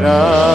Krishna.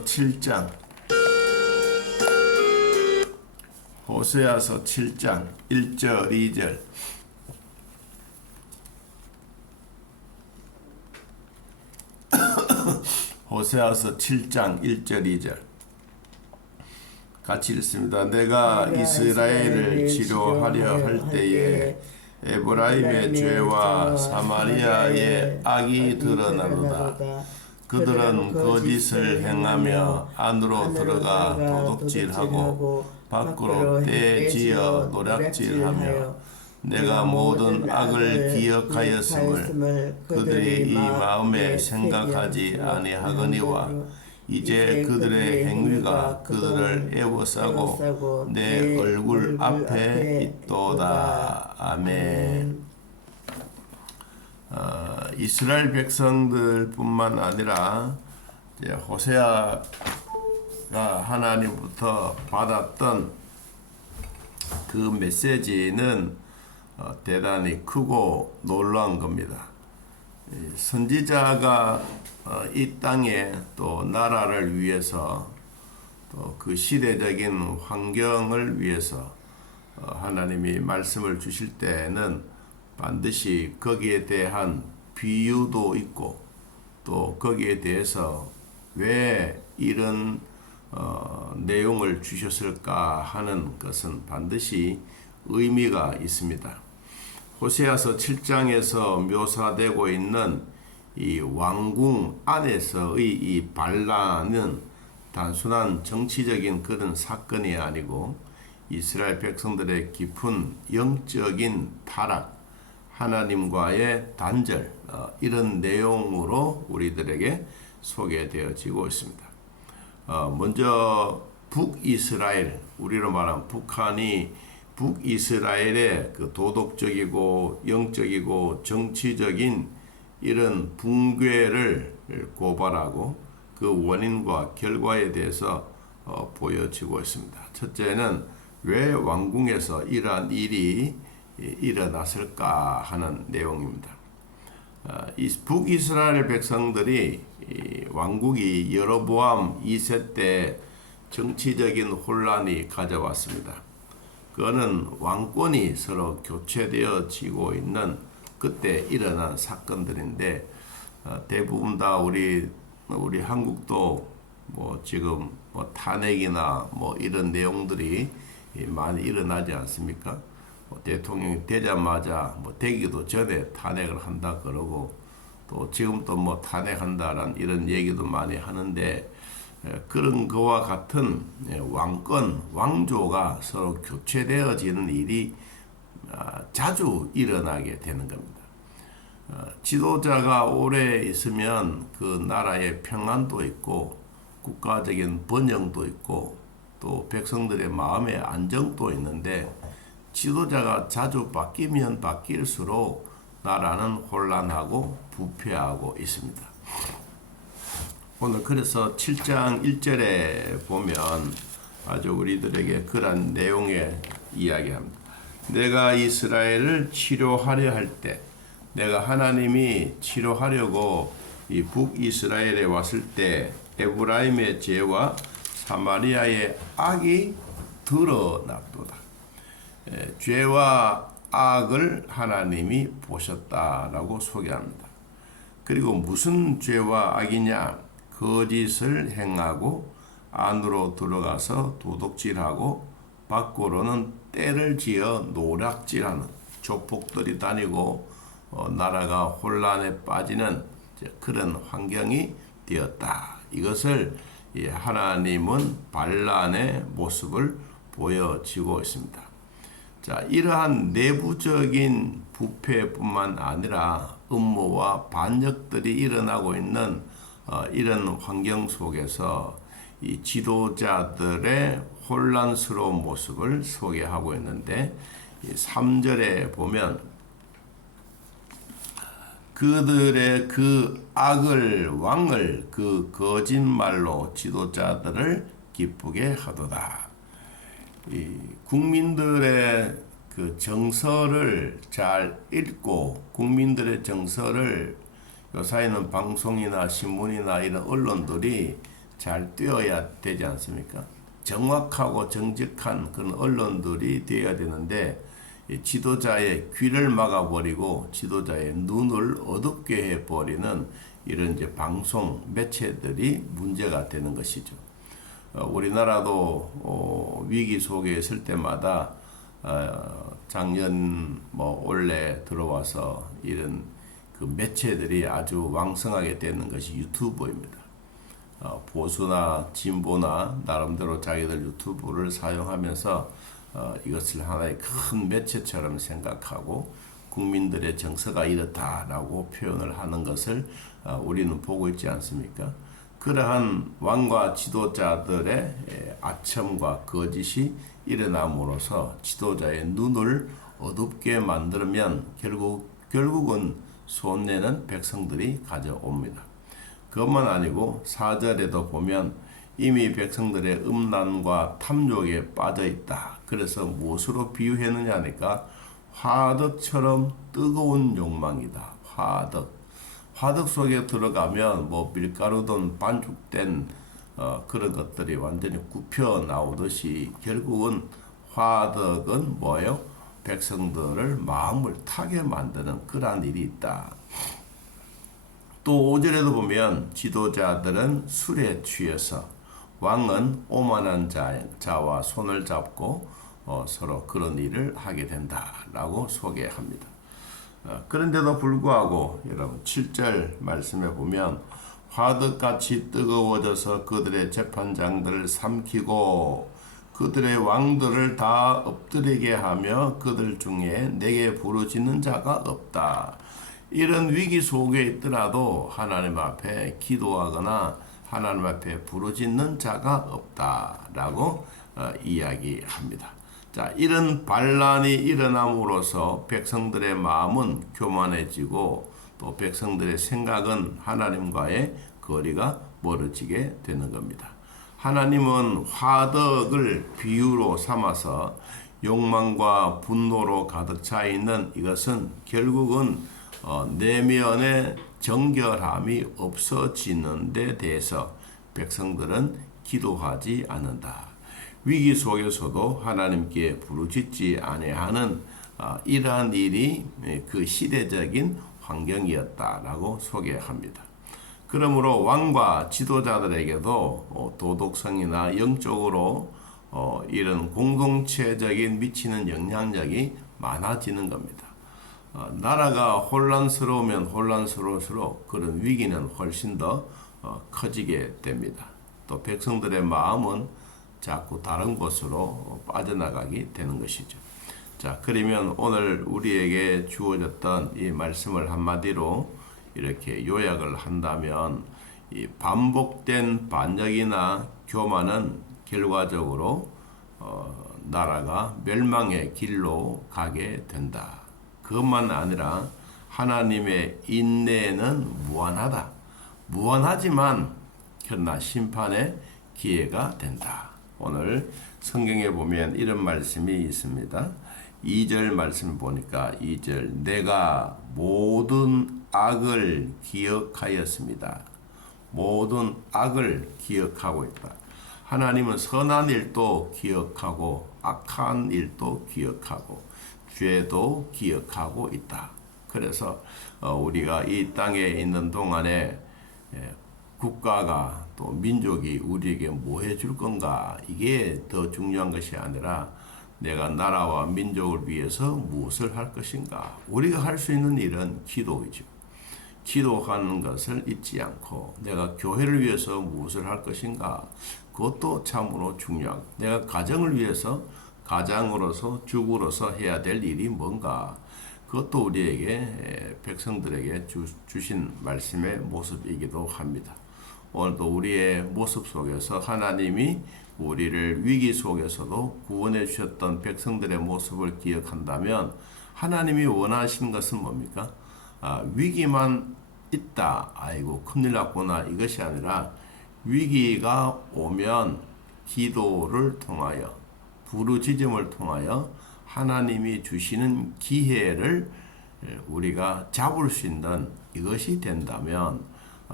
호세아서 7장 호세아서 7장 1절 2절 호세아서 7장 1절 2절 같이 읽습니다. 내가 이스라엘을 치료하려 할 때에 에브라임의 죄와 사마리아의 악이 드러나도다. 그들은 거짓을 행하며 안으로 들어가 도둑질하고 밖으로 떼지어 노략질하며 내가 모든 악을 기억하였음을 그들이 이 마음에 생각하지 아니하거니와 이제 그들의 행위가 그들을 애워싸고 내 얼굴 앞에 있도다. 아멘. 어, 이스라엘 백성들뿐만 아니라 호세아가 하나님부터 받았던 그 메시지는 어, 대단히 크고 놀라운 겁니다. 이 선지자가 어, 이 땅에 또 나라를 위해서 또 그 시대적인 환경을 위해서 어, 하나님이 말씀을 주실 때에는 반드시 거기에 대한 비유도 있고 또 거기에 대해서 왜 이런 어, 내용을 주셨을까 하는 것은 반드시 의미가 있습니다. 호세아서 7장에서 묘사되고 있는 이 왕궁 안에서의 이 반란은 단순한 정치적인 그런 사건이 아니고 이스라엘 백성들의 깊은 영적인 타락, 하나님과의 단절 어, 이런 내용으로 우리들에게 소개되어지고 있습니다. 어, 먼저 북이스라엘 우리로 말하면 북한이 북이스라엘의 그 도덕적이고 영적이고 정치적인 이런 붕괴를 고발하고 그 원인과 결과에 대해서 어, 보여지고 있습니다. 첫째는 왜 왕궁에서 이러한 일이 일어났을까 하는 내용입니다. 어, 이 북이스라엘 백성들이 이 왕국이 여로보암 2세 때 정치적인 혼란이 가져왔습니다. 그거는 왕권이 서로 교체되어지고 있는 그때 일어난 사건들인데 어, 대부분 다 우리 우리 한국도 뭐 지금 뭐 탄핵이나 뭐 이런 내용들이 많이 일어나지 않습니까? 뭐 대통령이 되자마자 뭐 되기도 전에 탄핵을 한다 그러고 또 지금 또뭐 탄핵한다라는 이런 얘기도 많이 하는데 에, 그런 거와 같은 예, 왕권 왕조가 서로 교체되어지는 일이 아, 자주 일어나게 되는 겁니다. 어, 지도자가 오래 있으면 그 나라의 평안도 있고 국가적인 번영도 있고 또 백성들의 마음의 안정도 있는데 지도자가 자주 바뀌면 바뀔수록 나라는 혼란하고 부패하고 있습니다. 오늘 그래서 7장 1절에 보면 아주 우리들에게 그런 내용의 이야기합니다. 내가 이스라엘을 치료하려 할 때, 내가 하나님이 치료하려고 이 북이스라엘에 왔을 때 에브라임의 죄와 사마리아의 악이 드러났도다. 에, 죄와 악을 하나님이 보셨다라고 소개합니다. 그리고 무슨 죄와 악이냐? 거짓을 행하고 안으로 들어가서 도둑질하고 밖으로는 때를 지어 노략질하는 조폭들이 다니고 어, 나라가 혼란에 빠지는 그런 환경이 되었다. 이것을 이 하나님은 반란의 모습을 보여지고 있습니다. 자, 이러한 내부적인 부패뿐만 아니라 음모와 반역들이 일어나고 있는 어, 이런 환경 속에서 이 지도자들의 혼란스러운 모습을 소개하고 있는데 3절에 보면 그들의 그 악을 왕을 그 거짓말로 지도자들을 기쁘게 하도다. 이 국민들의 그 정서를 잘 읽고 국민들의 정서를 요사이는 방송이나 신문이나 이런 언론들이 잘 띄어야 되지 않습니까? 정확하고 정직한 그런 언론들이 되어야 되는데 이 지도자의 귀를 막아버리고 지도자의 눈을 어둡게 해버리는 이런 이제 방송 매체들이 문제가 되는 것이죠. 어, 우리나라도 어, 위기 속에 있을 때마다 어, 작년 뭐 올해 들어와서 이런 그 매체들이 아주 왕성하게 되는 것이 유튜브입니다. 어, 보수나 진보나 나름대로 자기들 유튜브를 사용하면서 어, 이것을 하나의 큰 매체처럼 생각하고 국민들의 정서가 이렇다라고 표현을 하는 것을 어, 우리는 보고 있지 않습니까? 그러한 왕과 지도자들의 에, 아첨과 거짓이 일어남으로써 지도자의 눈을 어둡게 만들면 결국 결국은 손내는 백성들이 가져옵니다. 그것만 아니고 사절에도 보면 이미 백성들의 음란과 탐욕에 빠져 있다. 그래서 무엇으로 비유했느냐 하니까 화덕처럼 뜨거운 욕망이다. 화덕. 화덕 속에 들어가면 뭐 밀가루든 반죽된 어, 그런 것들이 완전히 굽혀 나오듯이 결국은 화덕은 뭐예요? 백성들을 마음을 타게 만드는 그러한 일이 있다. 또 5절에도 보면 지도자들은 술에 취해서 왕은 오만한 자, 자와 손을 잡고 어, 서로 그런 일을 하게 된다라고 소개합니다. 어, 그런데도 불구하고 여러분 7절 말씀에 보면 화덕같이 뜨거워져서 그들의 재판장들을 삼키고 그들의 왕들을 다 엎드리게 하며 그들 중에 내게 부르짖는 자가 없다. 이런 위기 속에 있더라도 하나님 앞에 기도하거나 하나님 앞에 부르짖는 자가 없다라고 어, 이야기합니다. 자, 이런 반란이 일어남으로써 백성들의 마음은 교만해지고 또 백성들의 생각은 하나님과의 거리가 멀어지게 되는 겁니다. 하나님은 화덕을 비유로 삼아서 욕망과 분노로 가득 차 있는 이것은 결국은 어, 내면의 정결함이 없어지는 데 대해서 백성들은 기도하지 않는다. 위기 속에서도 하나님께 부르짖지 아니하는 어, 이러한 일이 그 시대적인 환경이었다라고 소개합니다. 그러므로 왕과 지도자들에게도 어, 도덕성이나 영적으로 어, 이런 공동체적인 미치는 영향력이 많아지는 겁니다. 어, 나라가 혼란스러우면 혼란스러울수록 그런 위기는 훨씬 더 어, 커지게 됩니다. 또 백성들의 마음은 자꾸 다른 곳으로 빠져나가게 되는 것이죠. 자, 그러면 오늘 우리에게 주어졌던 이 말씀을 한마디로 이렇게 요약을 한다면 이 반복된 반역이나 교만은 결과적으로 어, 나라가 멸망의 길로 가게 된다. 그것만 아니라 하나님의 인내는 무한하다. 무한하지만 그러나 심판의 기회가 된다. 오늘 성경에 보면 이런 말씀이 있습니다. 2절 말씀 보니까 2절 내가 모든 악을 기억하였습니다. 모든 악을 기억하고 있다. 하나님은 선한 일도 기억하고 악한 일도 기억하고 죄도 기억하고 있다. 그래서 어, 우리가 이 땅에 있는 동안에 예, 국가가 또 민족이 우리에게 뭐 해줄 건가 이게 더 중요한 것이 아니라 내가 나라와 민족을 위해서 무엇을 할 것인가 우리가 할 수 있는 일은 기도이죠. 기도하는 것을 잊지 않고 내가 교회를 위해서 무엇을 할 것인가 그것도 참으로 중요하고 내가 가정을 위해서 가장으로서 주부로서 해야 될 일이 뭔가 그것도 우리에게 백성들에게 주, 주신 말씀의 모습이기도 합니다. 오늘도 우리의 모습 속에서 하나님이 우리를 위기 속에서도 구원해 주셨던 백성들의 모습을 기억한다면 하나님이 원하시는 것은 뭡니까? 아, 위기만 있다. 아이고 큰일 났구나. 이것이 아니라 위기가 오면 기도를 통하여 부르짖음을 통하여 하나님이 주시는 기회를 우리가 잡을 수 있는 이것이 된다면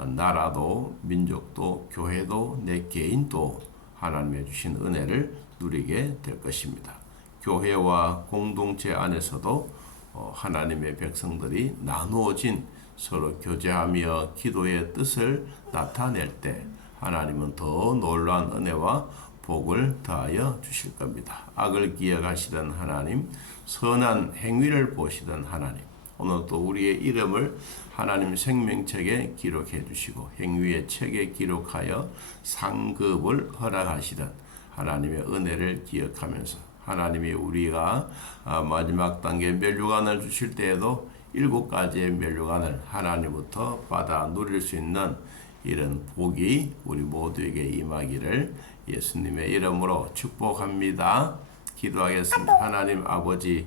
나라도 민족도 교회도 내 개인도 하나님의 주신 은혜를 누리게 될 것입니다. 교회와 공동체 안에서도 어, 하나님의 백성들이 나누어진 서로 교제하며 기도의 뜻을 나타낼 때 하나님은 더 놀라운 은혜와 복을 더하여 주실 겁니다. 악을 기억하시던 하나님, 선한 행위를 보시던 하나님, 오늘 또 우리의 이름을 하나님 생명책에 기록해 주시고 행위의 책에 기록하여 상급을 허락하시던 하나님의 은혜를 기억하면서 하나님이 우리가 아, 마지막 단계 멸류관을 주실 때에도 일곱 가지의 멸류관을 하나님부터 받아 누릴 수 있는 이런 복이 우리 모두에게 임하기를 예수님의 이름으로 축복합니다. 기도하겠습니다. 하나님 아버지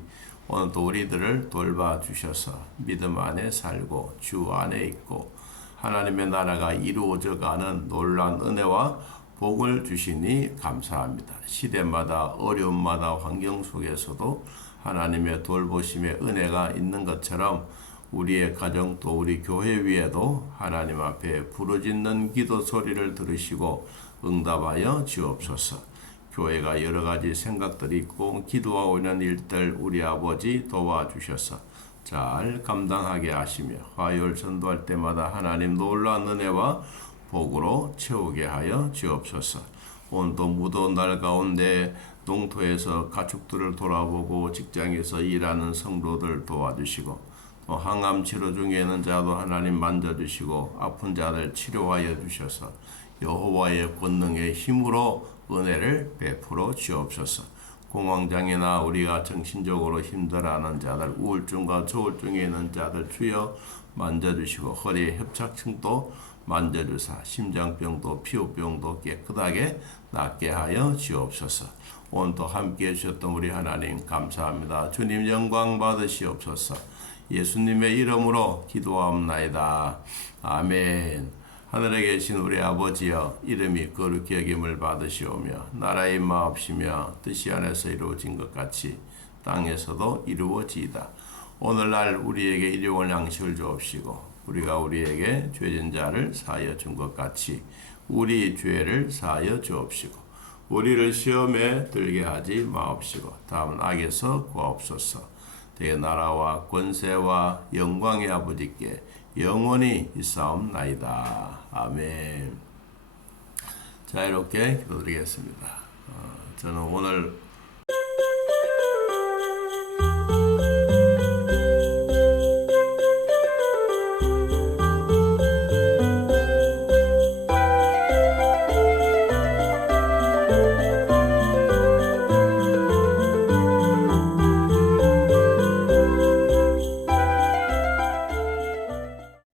오늘도 우리들을 돌봐 주셔서 믿음 안에 살고 주 안에 있고 하나님의 나라가 이루어져 가는 놀란 은혜와 복을 주시니 감사합니다. 시대마다 어려움마다 환경 속에서도 하나님의 돌보심의 은혜가 있는 것처럼 우리의 가정 또 우리 교회 위에도 하나님 앞에 부르짖는 기도 소리를 들으시고 응답하여 주옵소서. 교회가 여러 가지 생각들이 있고 기도하고 있는 일들 우리 아버지 도와주셔서 잘 감당하게 하시며 화요일 전도할 때마다 하나님 놀라운 은혜와 복으로 채우게 하여 주옵소서. 오늘도 무더운 날 가운데 농토에서 가축들을 돌아보고 직장에서 일하는 성도들 도와주시고 또 항암 치료 중에 있는 자도 하나님 만져주시고 아픈 자들 치료하여 주셔서 여호와의 권능의 힘으로 은혜를 베풀어 주옵소서. 공황장애나 우리가 정신적으로 힘들어하는 자들, 우울증과 저울증에 있는 자들 주여 만져주시고 허리 협착증도 만져주사 심장병도 피부병도 깨끗하게 낫게 하여 주옵소서. 오늘도 함께 해주셨던 우리 하나님 감사합니다. 주님 영광 받으시옵소서. 예수님의 이름으로 기도하옵나이다. 아멘. 하늘에 계신 우리 아버지여 이름이 거룩히 여김을 받으시오며 나라의 마옵시며 뜻이 안에서 이루어진 것 같이 땅에서도 이루어지이다. 오늘날 우리에게 일용할 양식을 주옵시고 우리가 우리에게 죄진 자를 사하여 준 것 같이 우리 죄를 사하여 주옵시고 우리를 시험에 들게 하지 마옵시고 다음은 악에서 구하옵소서 대 나라와 권세와 영광의 아버지께 영원히 있사옵나이다. 아멘. 자 이렇게 기도드리겠습니다. 어, 저는 오늘